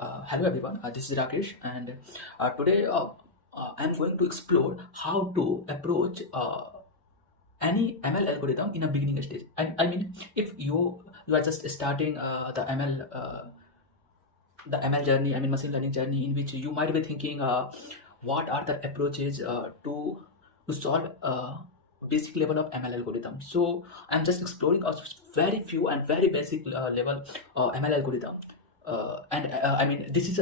Hello everyone, this is Rakesh, and today I'm going to explore how to approach any ML algorithm in a beginning stage. I mean, if you are just starting the ML journey, I mean machine learning journey, in which you might be thinking, what are the approaches to solve basic level of ML algorithm. So I'm just exploring a very few and very basic level ML algorithm. I mean, this is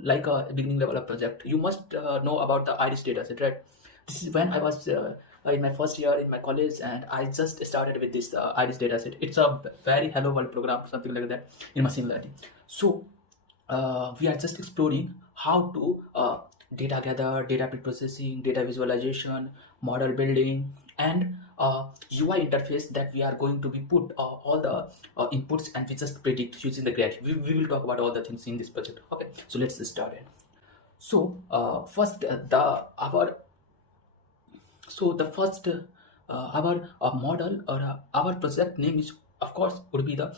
like a beginning level of project. You must know about the iris dataset, right? This is when I was in my first year in my college, and I just started with this iris dataset. It's a very hello world program, something like that, in machine learning. So we are just exploring how to data gather, data pre-processing, data visualization, model building, and UI interface that we are going to be put all the inputs, and we just predict using the Gradio. We will talk about all the things in this project. Okay, so let's start it. So first the first our model or our project name is, of course, would be the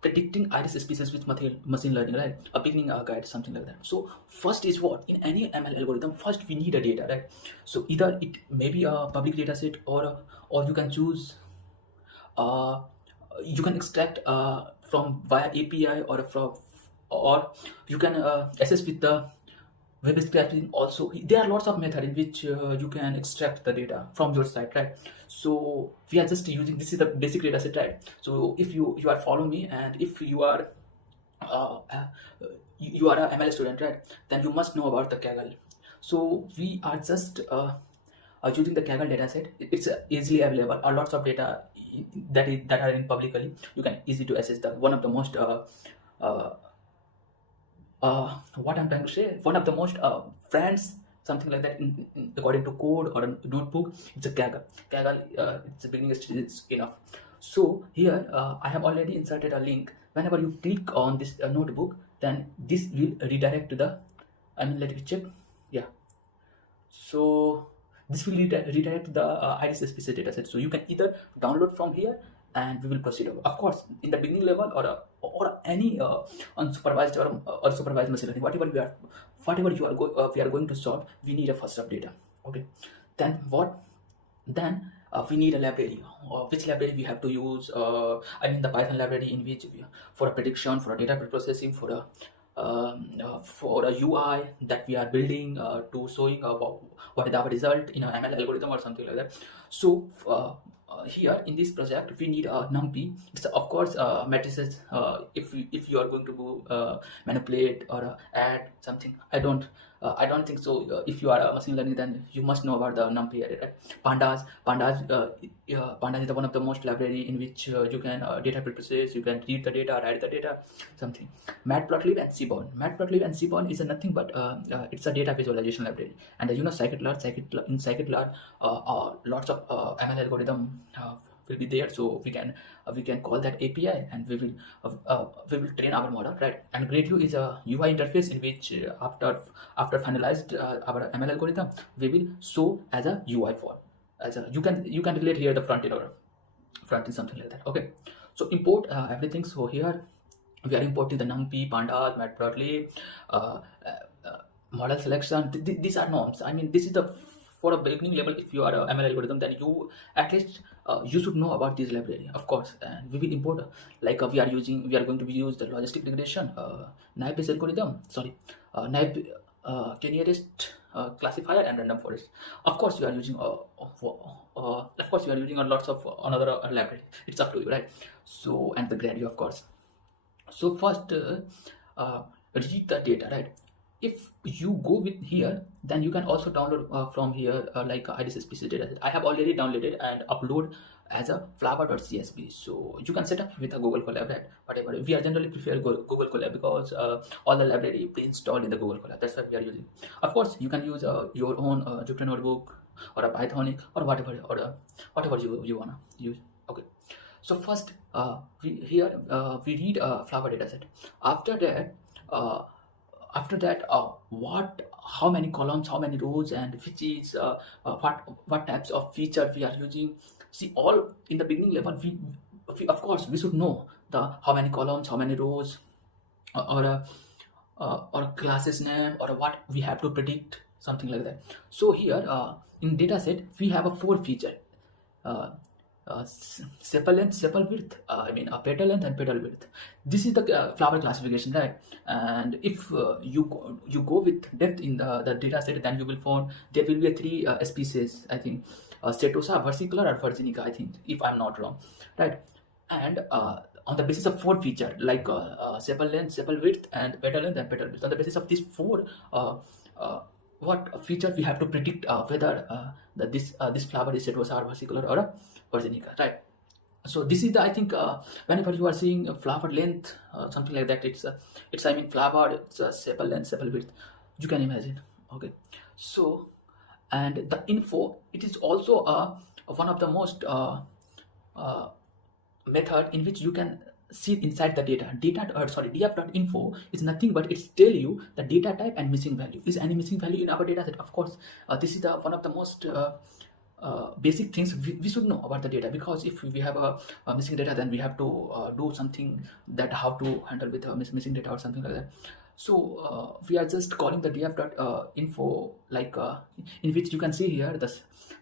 predicting iris species with machine learning, right? A beginning guide, something like that. So first is what in any ML algorithm, first we need a data, right? So either it may be a public data set, or you can choose uh, you can extract from via API, or you can access with the web scraping also. There are lots of methods in which you can extract the data from your site, right? So we are just using, this is the basic data set, right? So if you are following me, and if you are uh, uh, you are a ML student, right, then you must know about the Kaggle. So we are just using the Kaggle dataset. It's easily available. Lots of data that are in publicly. You can easy to access. The one of the most uh, what I'm trying to say, one of the most friends, something like that, according to code or a notebook, it's a Kaggle. Kaggle, it's a beginning stage is enough. So here I have already inserted a link. Whenever you click on this notebook, then this will redirect to the, I mean, let me check. Yeah. So this will redirect to the iris species dataset. So you can either download from here, and we will proceed over. Of course, in the beginning level, or any unsupervised or supervised machine learning, whatever we are going to solve, we need a first of data. Okay, then what? Then we need a library. Which library we have to use? I mean the Python library, in which for a prediction, for a data processing, for a UI that we are building to showing what is our result in an ML algorithm or something like that. So here in this project we need a NumPy. It's of course matrices. If you are going to do manipulate or add something, I don't think so. If you are a machine learning, then you must know about the NumPy, right? Pandas is the one of the most library in which you can data preprocess, you can read the data, write the data, something. Matplotlib and Seaborn. Matplotlib and Seaborn is nothing but it's a data visualization library. And in scikit-learn, lots of ML algorithm will be there, so we can call that API, and we will train our model, right? And Gradio is a UI interface in which after finalized our ML algorithm, we will show as a UI form. You can relate here the front end or front end, something like that. Okay, so import everything. So here we are importing the NumPy, Pandas, Matplotlib, model selection. These are norms. I mean, this is the for a beginning level. If you are a ML algorithm, then you at least you should know about this library, of course. And we will import like we are going to be use the logistic regression, naive Bayes algorithm. Sorry, naive k-nearest classifier and random forest. Of course, you are using a lots of another library. It's up to you, right? So, and the Gradio, of course. So first read the data, right? If you go with here, then you can also download from here like iris species data. I have already downloaded and upload as a flower.csv. So you can set up with a Google Colab, right? Whatever. We are generally prefer Google Colab because all the library pre-installed in the Google Colab. That's what we are using. Of course, you can use your own Jupyter notebook or a Pythonic or whatever, whatever you wanna use. Okay. So first we read a flower dataset. After that how many columns, how many rows, and which is what types of feature we are using. See, all in the beginning level, we of course we should know the how many columns, how many rows, or or a class's name or what we have to predict, something like that. So here in dataset we have a 4 feature, sepal length, sepal width, petal length and petal width. This is the flower classification, right? And if you go with depth in the data set, then you will find there will be a 3 species, I think, Setosa, versicolor or virginica, I think, if I'm not wrong, right? And on the basis of 4 feature like sepal length, sepal width and petal length and petal width, on the basis of these 4 what feature we have to predict whether this flower is Setosa or versicolor or a virginica, right? So this is the, I think, whenever you are seeing a flower length, something like that, it's I mean flower, it's a sepal length, sepal width, you can imagine. Okay, so and the info, it is also one of the most method in which you can see inside the data. df.info is nothing but it's tell you the data type and missing value. Is any missing value in our data set? Of course, this is the one of the most basic things we should know about the data, because if we have a missing data, then we have to do something that how to handle with missing data or something like that. So we are just calling the df.info like in which you can see here the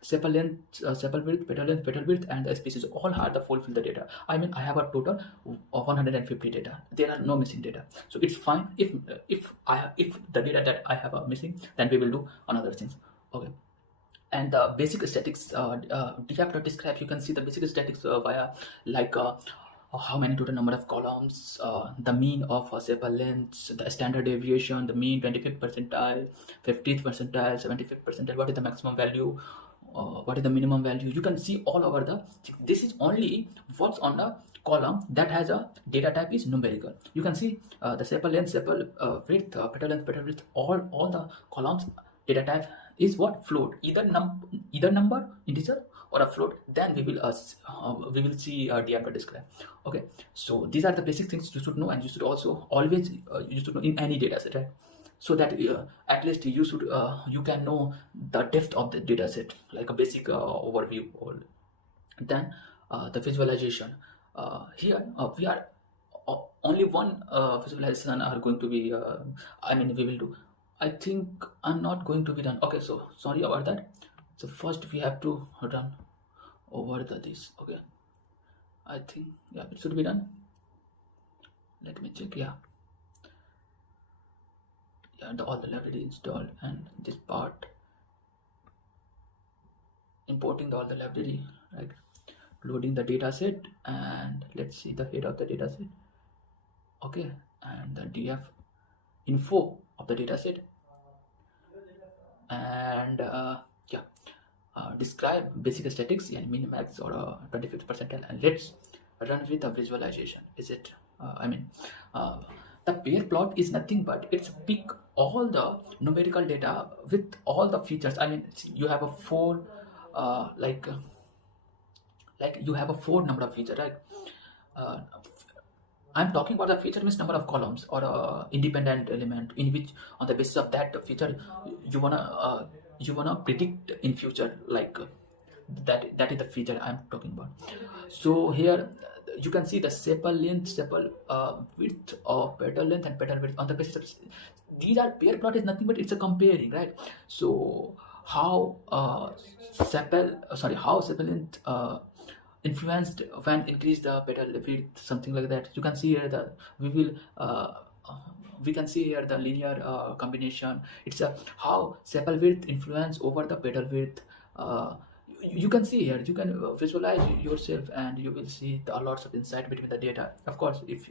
sepal length, sepal width, petal width and the species all are the fulfill the data. I mean I have a total of 150 data. There are no missing data, so it's fine. If the data that I have are missing, then we will do another things. Okay. And the basic statics, df.describe, you can see the basic statics via like how many total number of columns, the mean of sepal length, the standard deviation, the mean, 25th percentile, 50th percentile, 75th percentile, what is the maximum value, what is the minimum value. You can see all over the, this is only what's on the column that has a data type is numerical. You can see the sepal length, sepal width, petal length, petal width, all the columns data type is what? Float, either number, integer or a float. Then we will see df.describe. Okay, so these are the basic things you should know, and you should also always you should know in any data set, right? So that at least you should you can know the depth of the data set, like a basic overview. Then the visualization. Here we are only one visualization are going to be we will do. I think I'm not going to be done. Okay, so sorry about that. So first we have to run over this. Okay, I think yeah, it should be done. Let me check. Yeah, all the library installed, and this part importing all the library, right? Loading the data set, and let's see the head of the data set. Okay, and the df info of the data set, and describe basic statics and min max or 25th percentile, and let's run with the visualization. Is it the pair plot is nothing but it's pick all the numerical data with all the features. I mean you have a 4 like you have a 4 number of feature, right? I'm talking about the feature means number of columns or independent element in which on the basis of that feature you wanna predict in future, like that is the feature I'm talking about. So here you can see the sepal length, sepal width of petal length and petal width on the basis of these are pair plot is nothing but it's a comparing, right? So how sepal length influenced when increase the petal width, something like that. You can see here we can see here the linear combination. It's a how sepal width influence over the petal width. You can see here, you can visualize yourself, and you will see the lots of insight between the data. Of course, if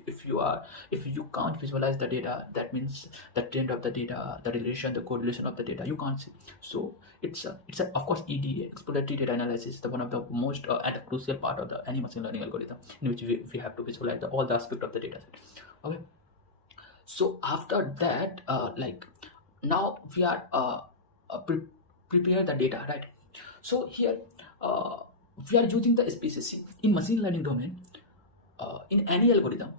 you can't visualize the data, that means the trend of the data, the relation, the correlation of the data, you can't see. So it's a of course EDA, exploratory data analysis, the one of the most and a crucial part of the any machine learning algorithm, in which we have to visualize all the aspect of the data set. Okay, so after that like now we are prepare the data, right? So here we are using the species in machine learning domain. In any algorithm,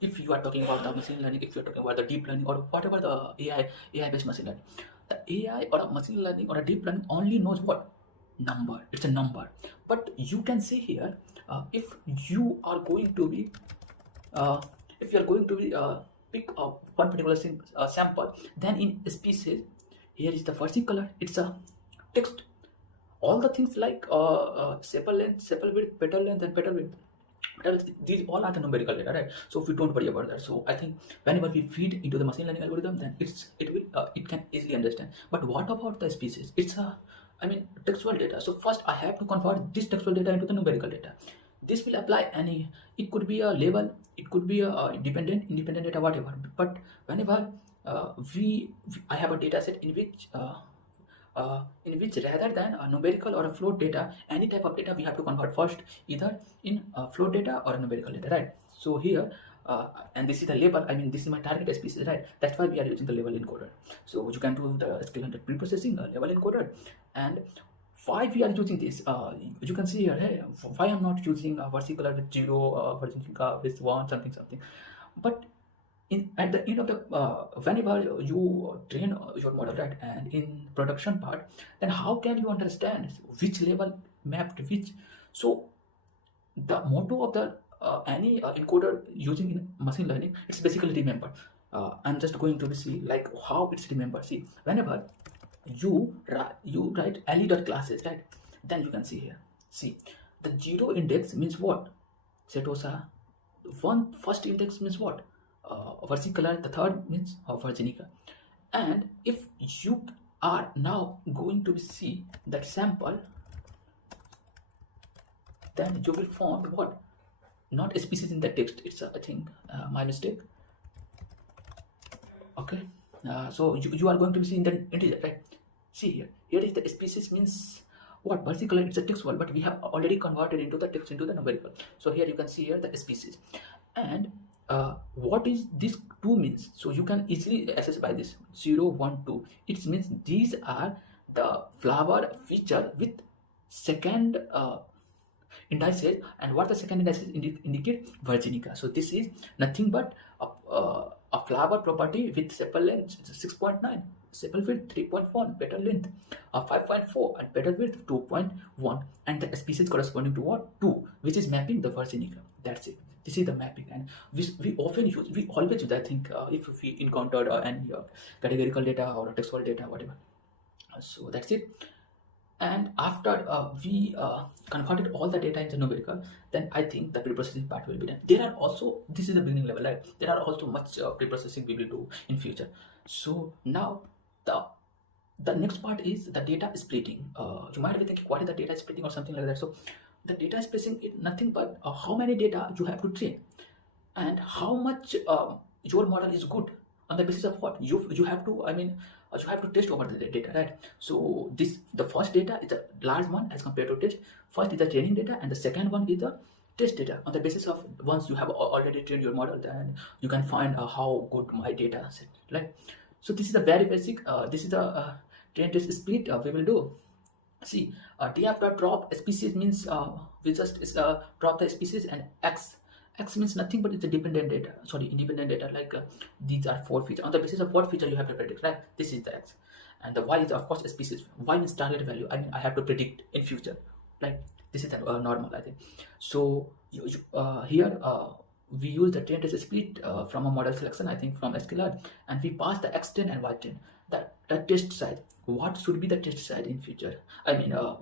if you are talking about the machine learning, if you are talking about the deep learning or whatever the AI based machine learning, the AI or a machine learning or a deep learning only knows what number. It's a number. But you can see here if you are going to be pick up one particular sample, then in species, here is the fuzzy color, it's a text. All the things like sepal length, sepal width, petal length, and petal width, these all are the numerical data, right? So we don't worry about that. So I think whenever we feed into the machine learning algorithm, then it can easily understand. But what about the species? It's a textual data. So first I have to convert this textual data into the numerical data. This will apply any, it could be a label, it could be a independent data, whatever. But whenever I have a data set in which rather than a numerical or a float data, any type of data we have to convert first, either in float data or a numerical data, right? So here, and this is the label, this is my target species, right? That's why we are using the label encoder. So you can do the scale pre-processing label encoder. And why we are using this, you can see here, hey, why I'm not using a versicolor with 0, versicolor with 1, something. But at the end of the whenever you train your model, right, and in production part, then how can you understand which level mapped which? So the motto of the any encoder using in machine learning, it's basically remember. I'm just going to see like how it's remembered. See, whenever you write le.classes, right, then you can see here, see, the 0 index means what? Setosa. First index means what? Versicolor. The third means Virginica. And if you are now going to see that sample, then you will find what? Not a species in the text. It's I think my mistake. Okay. So you are going to see in the integer, right? See here. Here is the species means what? Versicolor. It's a textual, but we have already converted into the text into the numerical. So here you can see here the species. And what is this 2 means? So you can easily assess by this 0, 1, 2. It means these are the flower feature with second indices, and what the second indices indicate? Virginica. So this is nothing but a flower property with sepal length 6.9, sepal width 3.1, petal length 5.4, and petal width 2.1, and the species corresponding to what? 2, which is mapping the Virginica. That's it. This is the mapping, and we always use, I think, if we encountered any categorical data or textual data, whatever. So that's it. And after we converted all the data into numerical, then I think the preprocessing part will be done. There are also, this is the beginning level, right? There are also much preprocessing we will do in future. So now the next part is the data splitting. You might be thinking, what is the data splitting or something like that? So the data splitting is nothing but how many data you have to train, and how much your model is good, on the basis of what you have to you have to test over the data, right? So the first data is a large one as compared to test. First is the training data, and the second one is the test data. On the basis of once you have already trained your model, then you can find how good my data set, right? So this is the very basic. This is the train test split we will do. See, df.drop species means we just drop the species, and x means nothing but it's a independent data, like these are 4 features. On the basis of what feature you have to predict, right? This is the x, and the y is of course a species. Y means target value. I have to predict in future, like this is the normal, I think. So here we use the train test split from a model selection, I think from sklearn, and we pass the x10 and y10, the test size. What should be the test size in future? Whenever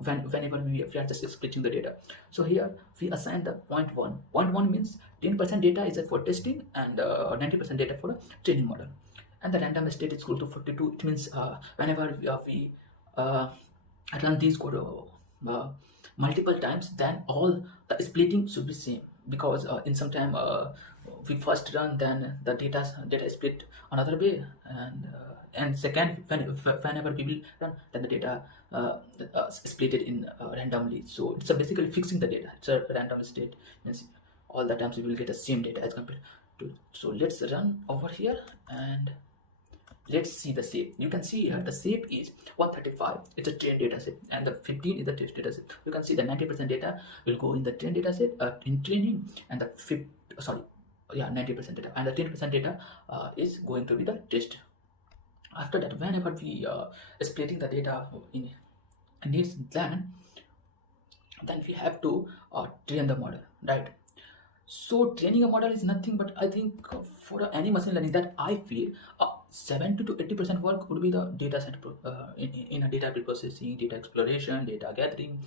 we are just splitting the data. So here we assign the 0.1. 0.1 means 10% data is for testing, and 90% data for a training model. And the random state is equal to 42. It means whenever we run these code multiple times, then all the splitting should be same, because in some time we first run, then the data split another way, and second whenever we will run, then the data split it in randomly. So it's basically fixing the data. It's a random state, means all the times we will get the same data as compared to. So let's run over here and let's see the shape. You can see here the shape is 135. It's a trained data set, and the 15 is the test data set. You can see the 90% data will go in the trained data set in training, and the 90% data, and the 10% data is going to be the test. After that, whenever we splitting the data in needs, then we have to train the model, right? So training a model is nothing but, I think, for any machine learning that I feel 70 to 80% work would be the data set in a data preprocessing, data exploration, data gathering,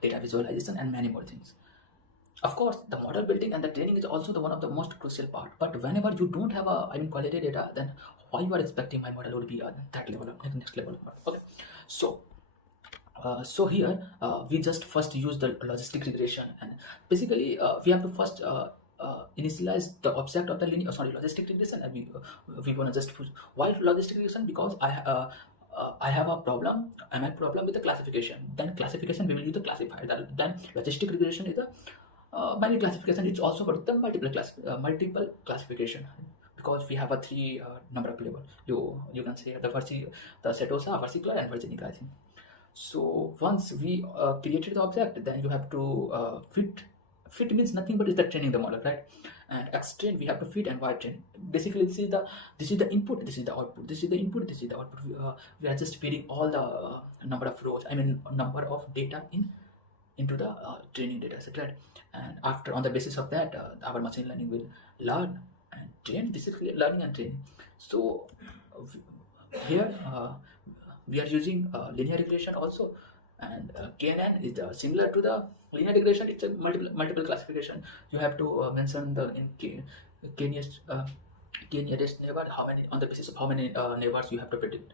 data visualization, and many more things. Of course, the model building and the training is also the one of the most crucial part. But whenever you don't have quality data, then why you are expecting my model would be that level of next level of model? Okay, so here we just first use the logistic regression, and basically we have to first initialize the object of the logistic regression, and we want to just push. Why logistic regression? Because I have a problem. I have a problem with the classification. Then classification we will use the classifier. Then logistic regression is the binary classification. It's also about the multiple classification, because we have a three number of level. You can say the Setosa, versicolor, and virginica, I think. So once we created the object, then you have to fit means nothing but is the training the model, right? And X-train we have to fit, and Y-train. Basically this is the input, this is the output, this is the input, this is the output. We are just feeding all the number of rows, number of data into the training data set, right? And after, on the basis of that, our machine learning will learn and train. Basically learning and training. So here we are using linear regression also, and KNN is similar to the linear regression. It's a multiple classification. You have to mention the k-nearest neighbor, how many, on the basis of how many neighbors you have to predict.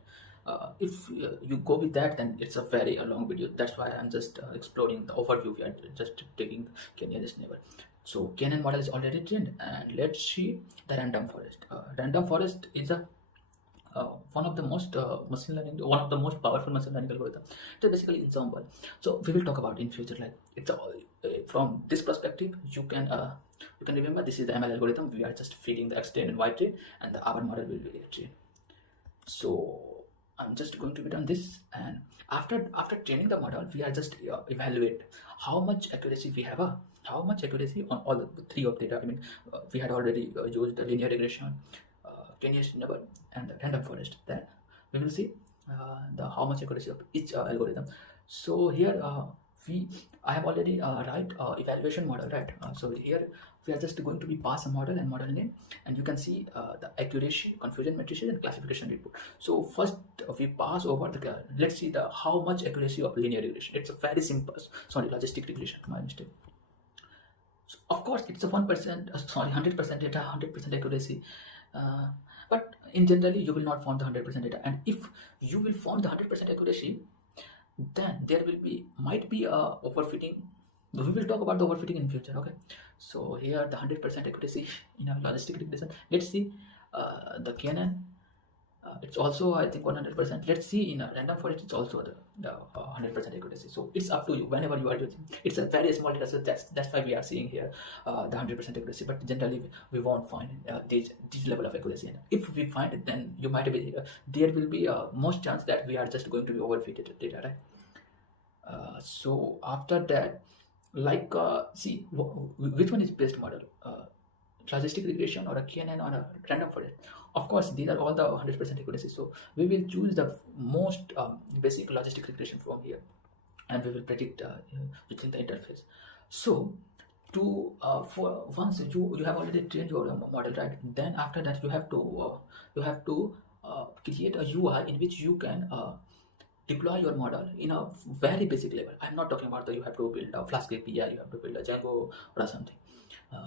If you go with that, then it's a very long video. That's why I'm just exploring the overview. We are just taking k-nearest neighbor. So KNN model is already trained, and let's see the random forest. Random forest is a one of the most one of the most powerful machine learning algorithm. It's basically ensemble. So we will talk about in future. Like it's from this perspective, you can remember this is the ML algorithm. We are just feeding the X-train and Y-train, and our model will be A-train. So I'm just going to be done this, and after training the model, we are just evaluate how much accuracy we have. How much accuracy on all the three of data. We had already used the linear regression, k-nearest neighbor, and the random forest. Then we will see the how much accuracy of each algorithm. So here I have already write evaluation model, right? So here we are just going to be pass a model and model name, and you can see the accuracy, confusion matrices, and classification report. So first we pass over the let's see the how much accuracy of linear regression. It's a very simple, logistic regression, my mistake. So of course it's a 1%, 100% data, 100% accuracy. But in generally you will not find the 100% data, and if you will find the 100% accuracy, then there will be might be a overfitting. We will talk about the overfitting in future. Okay, so here the 100% accuracy in a logistic regression. Let's see the KNN. It's also, I think, 100%. Let's see in a random forest, it's also the 100% accuracy. So it's up to you whenever you are using. It's a very small data set. That's why we are seeing here the 100% accuracy. But generally we won't find this level of accuracy. And if we find it, then you might be there will be most chance that we are just going to be overfitted data, right? So after that, like see which one is best model, logistic regression or a KNN or a random forest. Of course these are all the 100% accuracy, so we will choose the most basic logistic regression from here, and we will predict within the interface. So to for once you have already trained your model, right? Then after that you have to create a UI in which you can deploy your model in a very basic level. I'm not talking about you have to build a Flask API, you have to build a Django or something.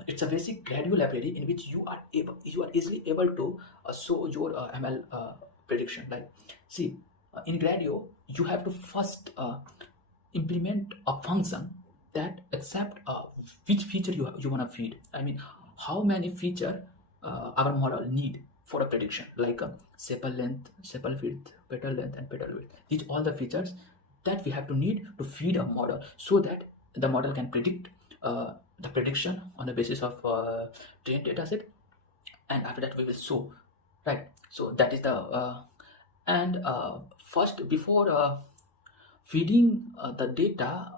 It's a basic Gradio library in which you are easily able to show your ML prediction. Like see in Gradio you have to first implement a function that accept which feature you want to feed. How many feature our model need for a prediction, like sepal length, sepal width, petal length, and petal width. These all the features that we have to need to feed a model so that the model can predict the prediction on the basis of trained data set, and after that we will show, right? So that is the first before feeding the data,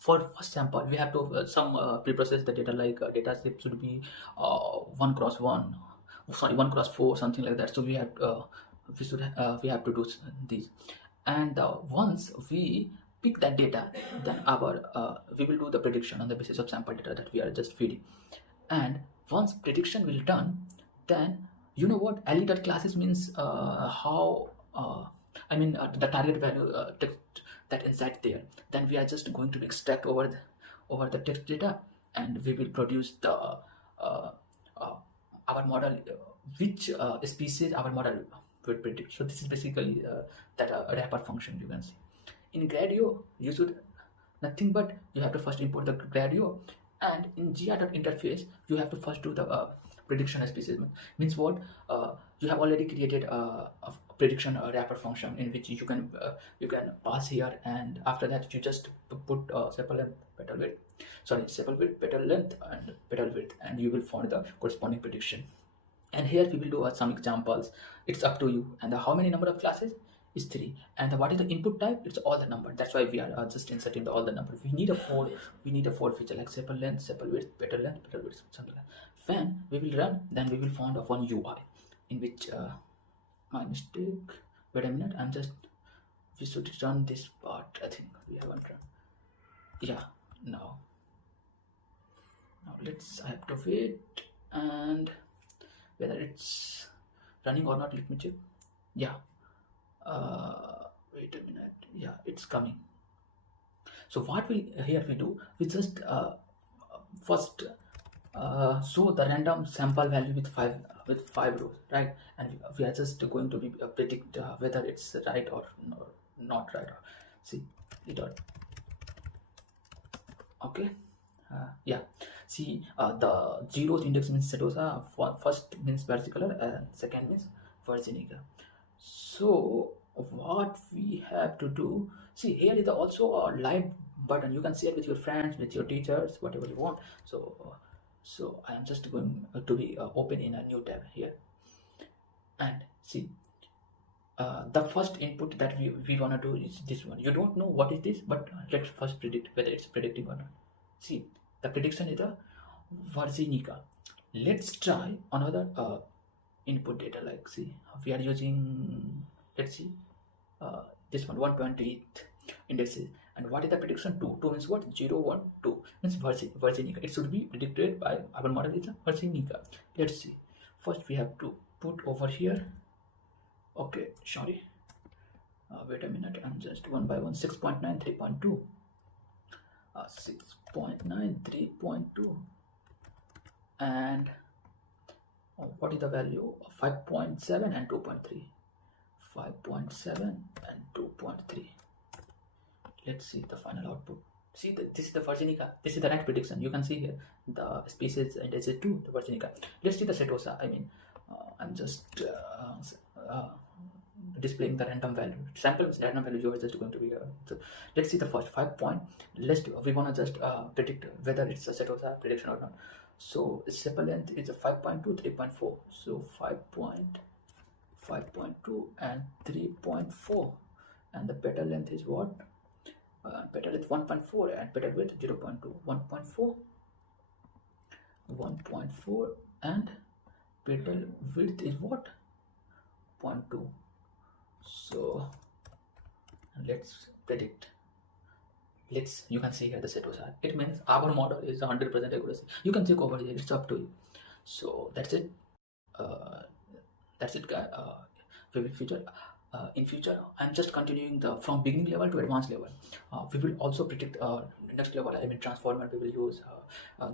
for first sample we have to pre-process the data, like data set should be 1x1, 1x4, something like that. So we have we have to do these, and once we pick that data, then we will do the prediction on the basis of sample data that we are just feeding. And once prediction will done, then you know what le.classes means, how the target value text that inside there. Then we are just going to extract over the text data, and we will produce the our model, which species our model will predict. So this is basically that wrapper function, you can see. In Gradio, you should nothing but you have to first import the Gradio, and in gr.interface you have to first do the prediction species. Means what? You have already created a prediction wrapper function in which you can pass here, and after that you just put sepal length, petal width, sepal width, petal length, and petal width, and you will find the corresponding prediction. And here we will do some examples. It's up to you. And how many number of classes is 3, and what is the input type? It's all the number. That's why we are just inserting all the number. We need a for feature like sepal length, sepal width, petal width, something like that. When we will run, then we will find one UI in which my mistake, wait a minute, we should run this part. I think we haven't run. Yeah, now I have to wait, and whether it's running or not, let me check. Yeah, wait a minute. Yeah, it's coming. So what we do, we just first show the random sample value with five rows, right? And we are just going to be predict whether it's right or not right. See it or okay. Yeah, see, the zeros index means setosa, first means versicolor, and second means virginica. So what we have to do, see, here is also a live button. You can share with your friends, with your teachers, whatever you want. So I am just going to be open in a new tab here, and see, the first input that we want to do is this one. You don't know what is this, but let's first predict whether it's predicting or not. See, the prediction is the virginica. Let's try another input data, like, see, we are using, let's see, this one, 128 indices. And what is the prediction? 2 means what? 0 1 2 means virginica. It should be predicted by our model is a virginica. Let's see. First we have to put over here. Okay, sorry, wait a minute, I'm just one by one. 6.9 3.2, 6.9 3.2, and what is the value? 5.7 and 2.3. 5.7 and 2.3. Let's see the final output. See, this is the virginica. This is the right prediction. You can see here the species and Dataset2, the virginica. Let's see the setosa. I'm just displaying the random value. Sample random value. You are just going to be. So let's see the first 5 point. We wanna just predict whether it's a setosa prediction or not. So sepal length is a 5.2 3.4. So 5.2 and 3.4, and the petal length is what? Petal width 1.4 and petal width 0.2. 1.4 and petal width is what? 0.2. So let's predict. You can see here the setosa. It means our model is 100% accuracy. You can check over here. It's up to you. So that's it. That's it, guys. In future, I'm just continuing from beginning level to advanced level. We will also predict next level. Transformer. We will use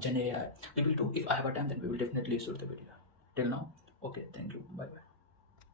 Gen AI. We will do, if I have a time, then we will definitely shoot the video. Till now, okay. Thank you. Bye bye.